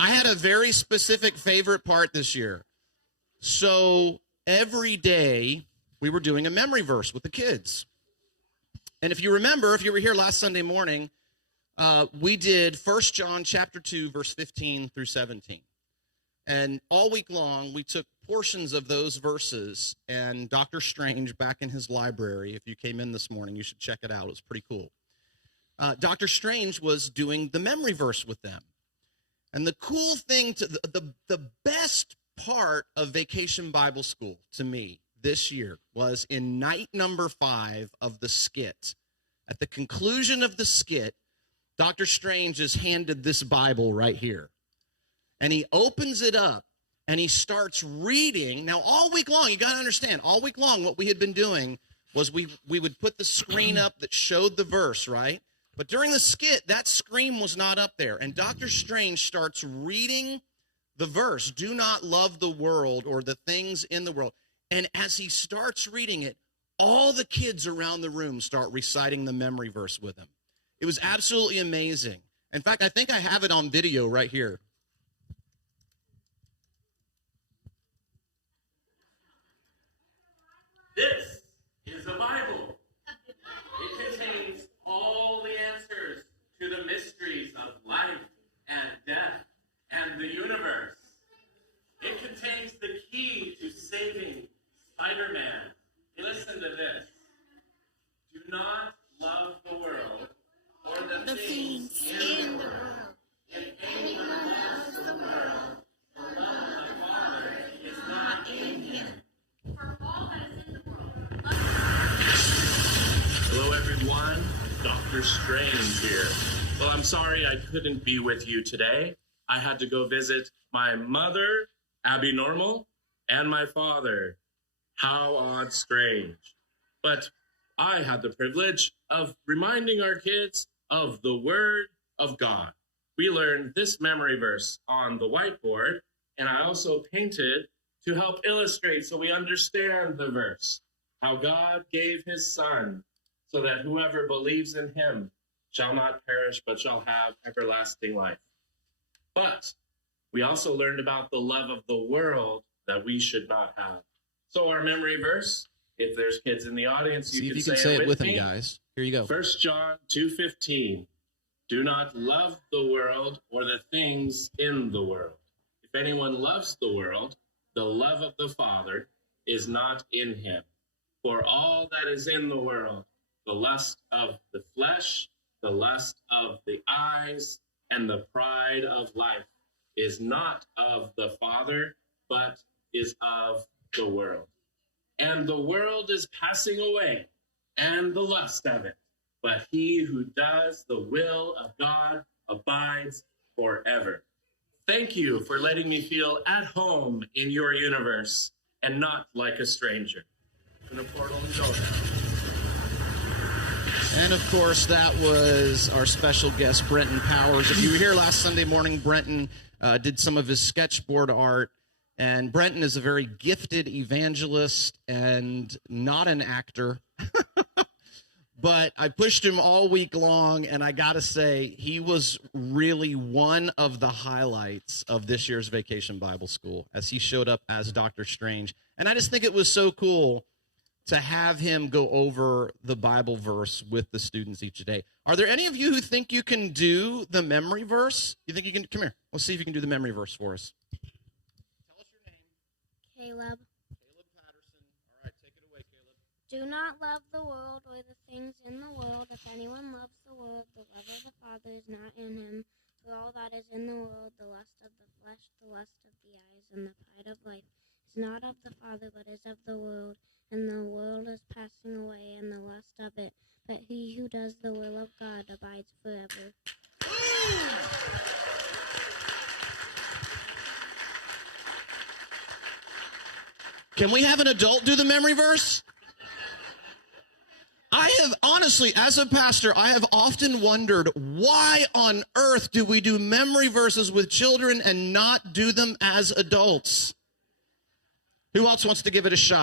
I had a very specific favorite part this year. So every day we were doing a memory verse with the kids. And if you remember, if you were here last Sunday morning, we did 1 John chapter 2, verse 15 through 17. And all week long, we took portions of those verses, and Dr. Strange, back in his library, if you came in this morning, you should check it out. It was pretty cool. Dr. Strange was doing the memory verse with them. And the cool thing, the best part of Vacation Bible School to me this year was in night number 5 of the skit. At the conclusion of the skit, Dr. Strange is handed this Bible right here. And he opens it up, and he starts reading. Now, all week long, you got to understand, all week long, what we had been doing was we would put the screen up that showed the verse, right? But during the skit, that screen was not up there. And Dr. Strange starts reading the verse, do not love the world or the things in the world. And as he starts reading it, all the kids around the room start reciting the memory verse with him. It was absolutely amazing. In fact, I think I have it on video right here. This is the Bible. It contains all the answers to the mysteries of life and death and the universe. It contains the key to saving Spider-Man. Listen to this. Do not love the world or the things in the world. If anyone loves the world, the love of the Father is not in him. For all that is in the world. Hello, everyone. Dr. Strange here. Well, I'm sorry I couldn't be with you today. I had to go visit my mother, Abby Normal, and my father. How odd, strange. But I had the privilege of reminding our kids of the Word of God. We learned this memory verse on the whiteboard, and I also painted to help illustrate so we understand the verse. How God gave his Son so that whoever believes in him shall not perish but shall have everlasting life. But we also learned about the love of the world that we should not have. So our memory verse, if there's kids in the audience, you can say it with them, me. guys. Here you go. 1 John 2:15. Do not love the world or the things in the world. If anyone loves the world, the love of the Father is not in him. For all that is in the world, the lust of the flesh, the lust of the eyes, and the pride of life is not of the Father, but is of the world. And the world is passing away, and the lust of it. But he who does the will of God abides forever. Thank you for letting me feel at home in your universe and not like a stranger. Open a portal and go now. And of course, that was our special guest, Brenton Powers. If you were here last Sunday morning, Brenton did some of his sketchboard art. And Brenton is a very gifted evangelist and not an actor. But I pushed him all week long, and I got to say, he was really one of the highlights of this year's Vacation Bible School as he showed up as Dr. Strange. And I just think it was so cool to have him go over the Bible verse with the students each day. Are there any of you who think you can do the memory verse? You think you can? Come here. Let's see if you can do the memory verse for us. Tell us your name. Caleb. Caleb Patterson. All right, take it away, Caleb. Do not love the world or the things in the world. If anyone loves the world, the love of the Father is not in him. For all that is in the world, the lust of the flesh, the lust of the eyes, and the pride of life, is not of the Father, but is of the world. And the world is passing away, and the lust of it. But he who does the will of God abides forever. Can we have an adult do the memory verse? I have, honestly, as a pastor, I have often wondered, why on earth do we do memory verses with children and not do them as adults? Who else wants to give it a shot?